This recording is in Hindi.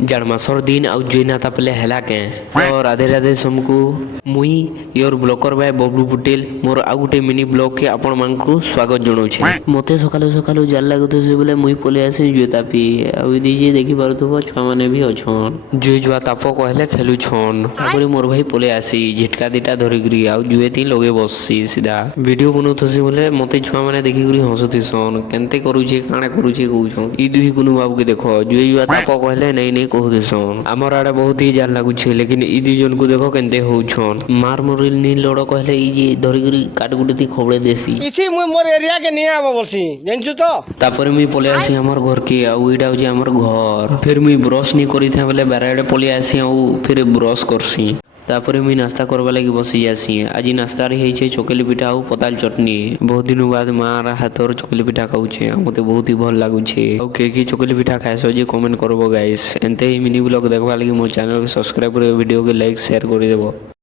जाड़ मासर दिन आउ जोईना तापले हेला के तो राधे राधे समकु मुई योर ब्लॉकर भाई बबलू पटेल मोर आउ गुटे मिनी ब्लॉग के आपण मानकु स्वागत जणाउछे। मते सकालु सकालु जाल लागुतसे बोले मुई पले आसी जुए तापी आउ दीजे देखि पारुथबो छुआ माने भी अछन जुए जुआ ताप कहले खेलु छन तापरे मोर भाई पले आसी झटका दिटा धरिकरी आउ जुए ती लगे बससी सीधा वीडियो बनौथसी बोले मते छुआ माने देखि करी हंसथिसन केनते करूछे काणे करूछे कहउछन ई दुही कुनु बाबू के देखो जुए जुआ ताप कहले नहीं नहीं कहउथिसन हमर आड़े बहुत ही जाल लागुछे लेकिन ई दुई जन को देखो केनते होउछन मार मोरिल नी लड़ कहले ई जे धरिकरी काट गुटेती खबळे देसी इसी मुई मोर एरिया के नहीं आबो बोलसी जानछु तो तापर मुई पले आसी हमर घर के आउ इडा होजे हमर घर फिर मुई ब्रश नी करी था बोले बाराडे पले आसी आउ फिर ब्रश करसी तापर मुई नाश्ता करबा लागि बसी जासी आज नाश्ता रे हेछे चोकली पिठा आउ पताल चटनी बहुत दिन बाद मार हाथर चोकली पिठा खाउछे मते बहुत ही भल लागुछे आउ के चोकली पिठा खाइसो जे कमेंट करबो गाइस एनते ही मिनी ब्लॉग देखबा लागि मोर चैनल के सब्सक्राइब करे वीडियो के लाइक शेयर कर देबो।